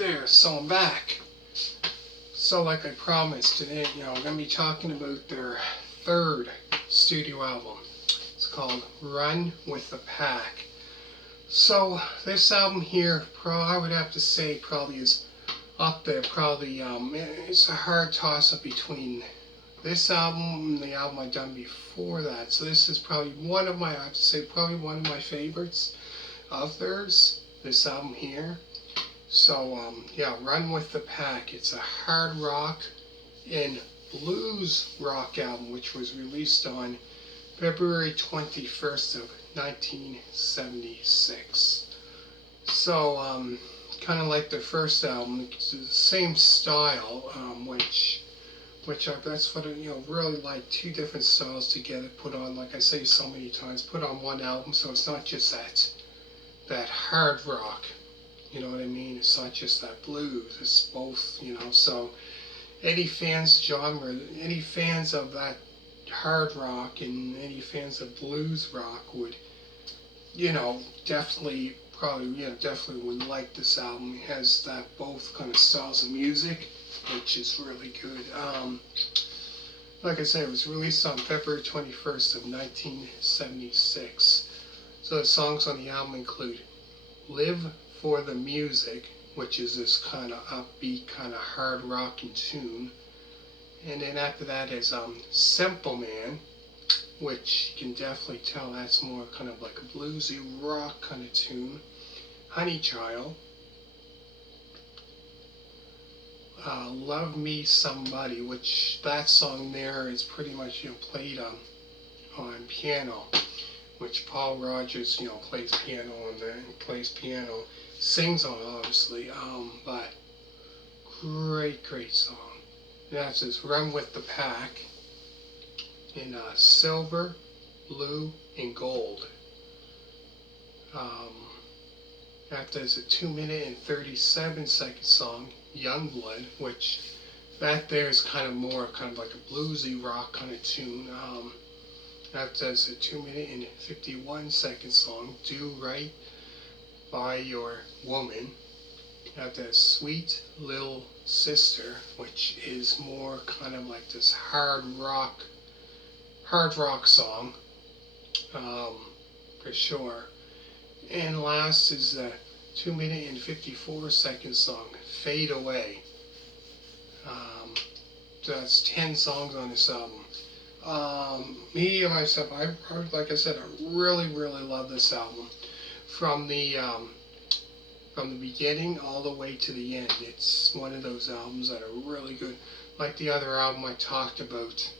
there, so I'm back. So like I promised today, I'm going to be talking about their third studio album. It's called Run with the Pack. So this album here, I would have to say probably is up there. Probably it's a hard toss-up between this album and the album I've done before that. So this is probably I have to say, probably one of my favorites of theirs, this album here. So, Run with the Pack. It's a hard rock and blues rock album, which was released on February 21st of 1976. So, kind of like their first album, it's the same style, that's what really like two different styles together, put on, like I say so many times, put on one album. So it's not just that hard rock. You know what I mean? It's not just that blues. It's both, So any fans of that hard rock and any fans of blues rock would, definitely would like this album. It has that both kind of styles of music, which is really good. Like I said, it was released on February 21st of 1976. So the songs on the album include Live for the Music, which is this kind of upbeat, kind of hard rocking tune. And then after that is Simple Man, which you can definitely tell that's more kind of like a bluesy rock kind of tune. Honey Child, Love Me Somebody, which that song there is pretty much played on piano, which Paul Rogers plays piano on there, sings on obviously, but great song. That's his Run with the Pack in silver, blue, and gold. After is a 2-minute and 37-second song, Youngblood, which that there is kind of like a bluesy rock kind of tune. After is a 2-minute and 51-second song, Do Right by Your Woman. After Sweet Lil Sister, which is more kind of like this hard rock song, for sure. And last is the 2-minute and 54-second song, Fade Away. That's 10 songs on this album. Me and myself, like I said, I really love this album. From the beginning all the way to the end. It's one of those albums that are really good. Like the other album I talked about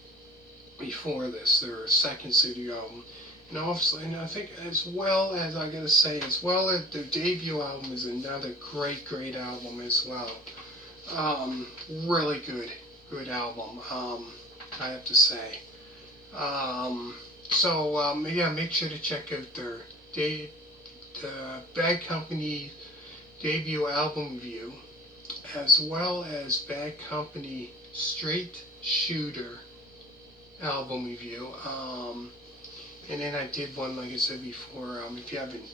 before this, their second studio album. And obviously, and I think as well as their debut album is another great album as well. Really good album, I have to say. Make sure to check out their Bad Company debut album review, as well as Bad Company Straight Shooter album review. And then I did one, like I said before, if you haven't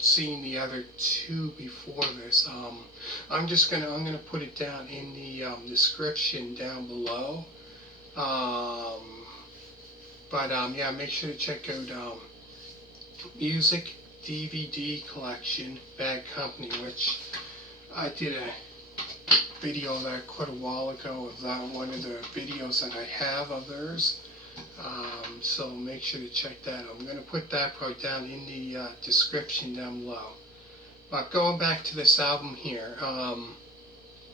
seen the other two before this, I'm gonna put it down in the description down below. Make sure to check out Music DVD Collection, Bad Company, which I did a video of that quite a while ago, of that one of the videos that I have of theirs. So make sure to check that out. I'm going to put that probably down in the description down below. But going back to this album here,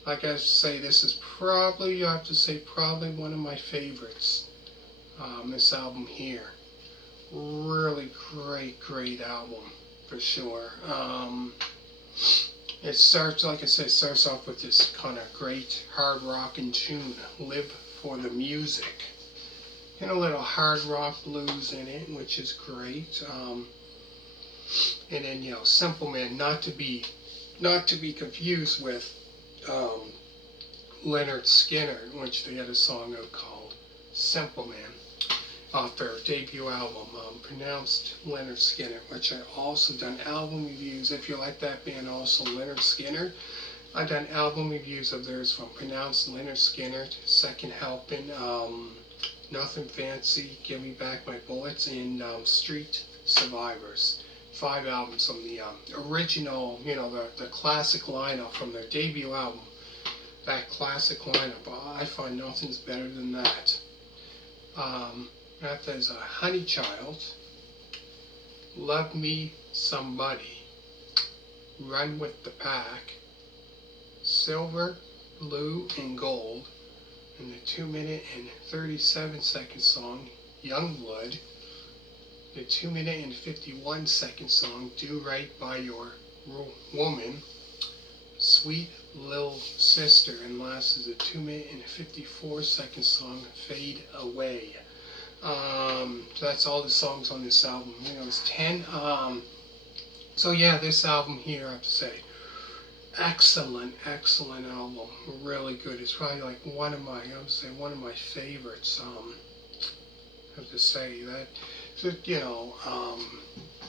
like I say, this is probably one of my favorites. This album here, really great album for sure. It starts off with this kind of great hard rockin' tune, Live for the Music. And a little hard rock blues in it, which is great. And then Simple Man, not to be confused with Leonard Skinner, which they had a song out called Simple Man, off their debut album, pronounced Leonard Skinner, which I also done album reviews. If you like that band also, Leonard Skinner, I've done album reviews of theirs from Pronounced Lynyrd Skynyrd, Second Helping, Nothing Fancy, Give Me Back My Bullets, and Street Survivors. 5 albums from the original, the classic lineup from their debut album. That classic lineup, I find nothing's better than that. That is Honey Child, Love Me Somebody, Run with the Pack, Silver, Blue, and Gold, and the 2-minute and 37-second song, Youngblood, the 2-minute and 51-second song, Do Right By Your Woman, Sweet Lil Sister, and last is a 2-minute and 54-second song, Fade Away. So that's all the songs on this album. It's 10. So yeah, this album here, I have to say, excellent album. Really good. It's probably like one of my favorites. I have to say that. So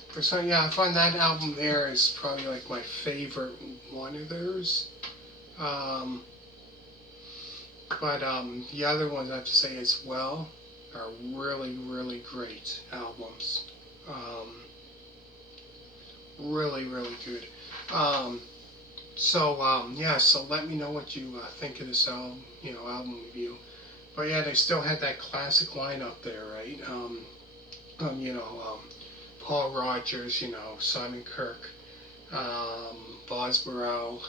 for some, yeah, I find that album there is probably like my favorite one of theirs. But the other ones I have to say as well are really great albums. Really good. Yeah, so let me know what you think of this album, album review. But yeah, they still had that classic lineup there, right? Paul Rogers, Simon Kirke, Boz Burrell,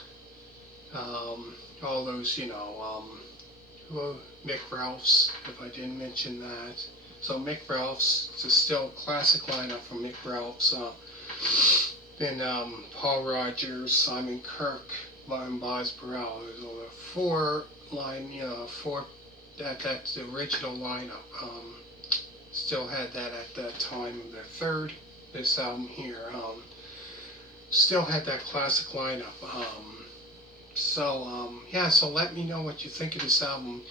all those, Mick Ralphs, if I didn't mention that. So Mick Ralphs, it's a still classic lineup from Mick Ralphs. Then Paul Rogers, Simon Kirke, and Boz Burrell. There's a that's the original lineup. Still had that at that time. The third, this album here, still had that classic lineup. Yeah, so let me know what you think of this album.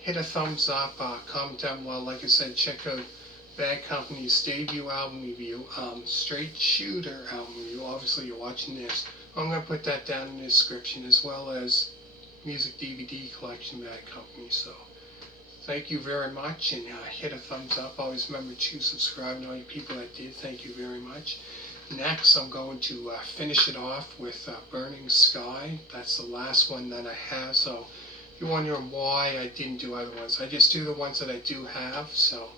Hit a thumbs up, comment down below. Like I said, check out Bad Company's debut album review, Straight Shooter album review. Obviously, you're watching this. I'm going to put that down in the description, as well as music DVD collection, Bad Company. So, thank you very much, and hit a thumbs up. Always remember to subscribe, and all you people that did, thank you very much. Next, I'm going to finish it off with Burning Sky. That's the last one that I have. So, if you're wondering why I didn't do other ones, I just do the ones that I do have. So,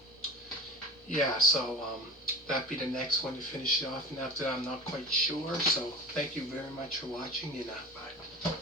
yeah, so that'd be the next one to finish it off. And after that, I'm not quite sure. So, thank you very much for watching, and bye.